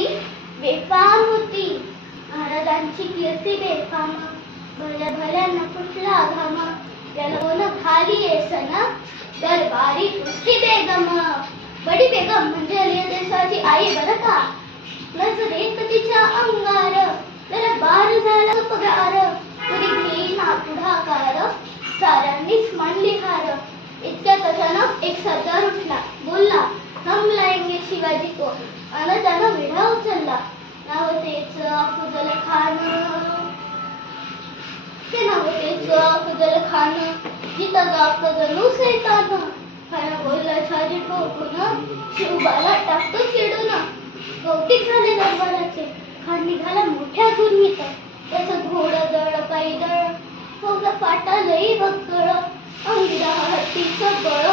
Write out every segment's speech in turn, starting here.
होती बेफाम होती, महाराजांची कीर्ती बेफाम, भल्या भल्यानं फुटला घाम, त्याला खाली येसन दरबारी कुस्ती बेगम. बडी बेगम म्हणजे अली देशाची आई बरं का. नजरेत तिच्या अंगार दरबार झाला पगार, तरी घेईना पुढाकार, साऱ्यांनीच मांडली हार. इतक्यात अचानक एक सरदार उठला, बोलला, हम लाएंगे शिवाजी को. आणि त्यानं विडा उचलला. नाव तेच अफजल खान. ते नाव तेच अफजल खान, जिथं गावत जणू सैतान. खान बोलला छाजी ठोकून, शिवबाला टाकतो चिडून. कौतिक झाले दरबाराचे, खान निघाला मोठ्या गुन्हीत. त्याचं घोडं दळ पैदळ, फौजा फाटा लई बक्कळ. अंगिरा हत्तीचं बळ,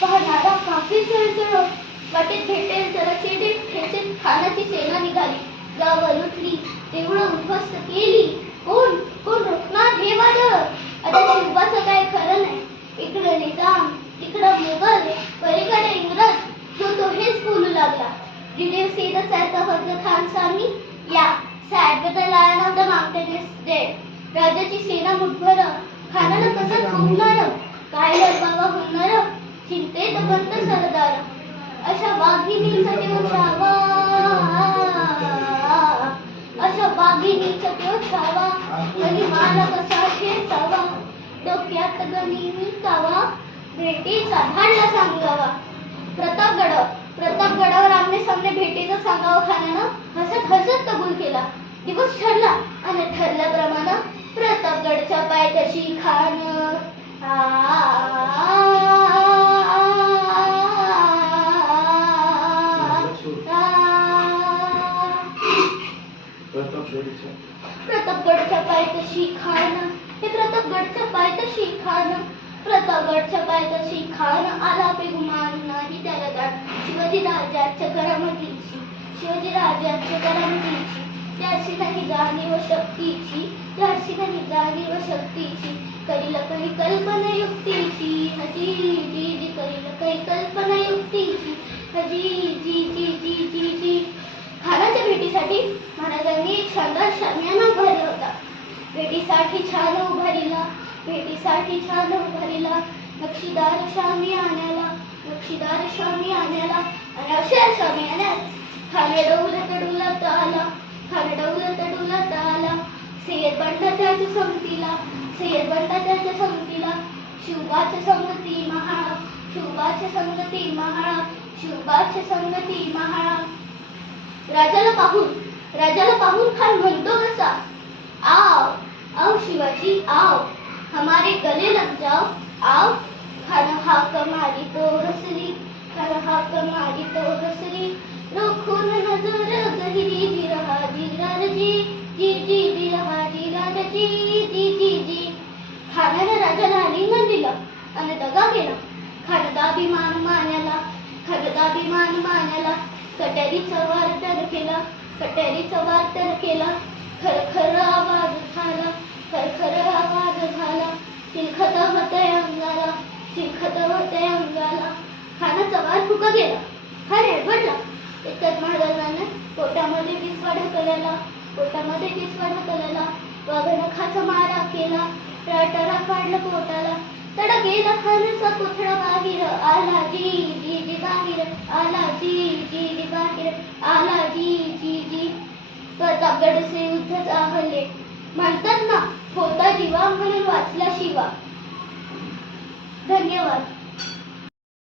पाहणारा काफी जळजळ. वाटेत भेटेल जरा चिडीत ठेचीत खानाची सेना निघाली. गावं लुटली, देवळं उद्ध्वस्त केली. कोण कोण रोखणार हे वादळ. आता शिवबाचं काय खरं नाही. इकडं निजाम, तिकडं मुघल, पलीकडे इंग्रज, जो तो हेच बोलू लागला. Did you see the sight of the Khan's army? Yeah, sad but the lion of the mountain is dead. राजाची सेना मुठभर, खानाला कसं थांबणार, काय लढवावा होणार, चिंतेत बंद सरदार. अशा वाघिणीचा तो छावा, अशा वाघिणीचा तो छावा, गनिमाला कसा ठेचावा, डोक्यात गनिमी कावा, भेटीचा धाडला सांगावा. प्रतापगडावर आमने सामने भेटीचं सांगावं खानानं हसत हसत कबूल केला. दिवस ठरला आणि ठरल्याप्रमाणे प्रतापगडच्या पायथ्याशी खान. प्रतापगडच्या पायथ्याशी खान, हे प्रतापगडच्या पायथ्याशी खान, प्रतापगडच्या पायथ्याशी खान. आला बेगुमान नाही त्याला गाठ, शिवाजी राजाच्या करामतीची, शिवाजी राजाच्या करामतीची. त्याची नाही जाणीव शक्तीची, त्याची नाही जाणीव शक्तीची. करील काही कल्पना युक्तीची, हजी जी जी करील काही कल्पना युक्तीची, हजी जी जी जी जी जी. खानाच्या भेटीसाठी महाराजांनी एक शानदार शामियाना उभारला होता. भेटीसाठी छान उभारीला, भेटीसाठी छान उभारीला. नक्षीदार शामियान्याला, नक्षीदार शामियान्याला. आणि अशा शामियान्यात खान डौलत डुलत आला, खान डौलत डुलत आला. सय्यद बंडा त्याच्या संगतीला, सय्यद बंडा त्याच्या संगतीला. शिवबाच्या संगती महाळा, शिवबाच्या संगती महाळा, शिवबाच्या संगती महाळा. राजाला पाहून खान म्हणतो कसा, आओ आओ शिवाजी आओ, हमारे गले लग जाओ आओ. खान हाक मारी तो रसली, खान हाक मारी तो रसली. रोखून नजर गहिरी जिराजी, जी जी जिराजी राजाजी, जी जी जी. खानाने राजाला आलिंगन दिलं आणि दगा केला. खानदाभिमान मान्याला, खानदाभिमान मान्याला. कट्यारीचा वार तर केला, कट्यारीचा वार तर केला. खरखर आवाज झाला, खरखर आवाज झाला. चिलखत होते अंगाला, चिलखत होते अंगाला. खानाचा वार फुका गेला, खान एडवडला. इतक्यात महाराजांना पोटामध्ये पिसवा ढकलला, पोटामध्ये पिसवा ढकलला. वाघनखाचा मारा केला, टळटळा काढला पोटाला. तडा गेला खानाचा पुतळा बाहेर आला, जी जी जी बाहेर आला, जी जी जी बाहेर आला, जी जी जी. प्रतापगडचे युद्ध चालले, म्हणतात ना होता जीवा म्हणून वाचला शिवा. धन्यवाद.